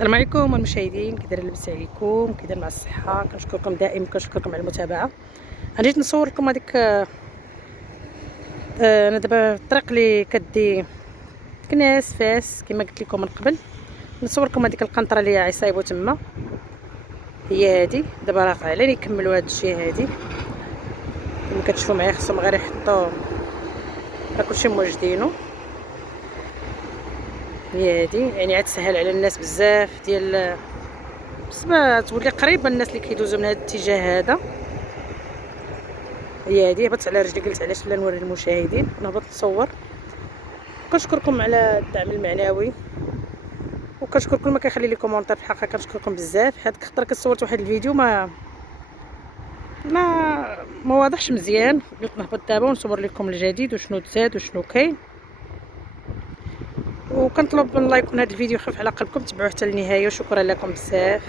السلام عليكم المشاهدين، كي دايرين لاباس عليكم؟ كي داير مع الصحه؟ كنشكركم دائما، كنشكركم على المتابعه. انا جيت نصور لكم هذيك انا دابا الطريق اللي كدي كناس فاس كما قلت لكم من قبل. نصور لكم هذيك القنطره اللي عصايبو تما، هي هذه. دابا راه قاعدين يكملوا هذا الشيء هذه كما كتشوفوا معايا. خصهم غير يحطوا راه كلشي موجدينه. هي هذه يعني عاد تسهل على الناس بزاف ديال بالنسبه تولي قريبه الناس اللي كيدوزوا من هذا الاتجاه هذا. هي هذه هبطت على رجلي، قلت علاش لا نوري المشاهدين. نهبط نصور. كنشكركم على الدعم المعنوي، وكنشكر كل ما كيخلي لي كومونتير. في الحقيقه كنشكركم بزاف. هاد الخطره كصورت واحد الفيديو ما واضحش مزيان، قلت نهبط دابا ونصور لكم الجديد وشنو تزاد وشنو كاين. وكنطلب من الله يكون هذا الفيديو خفيف على قلبكم، تبعوه حتى للنهايه، وشكرا لكم بزاف.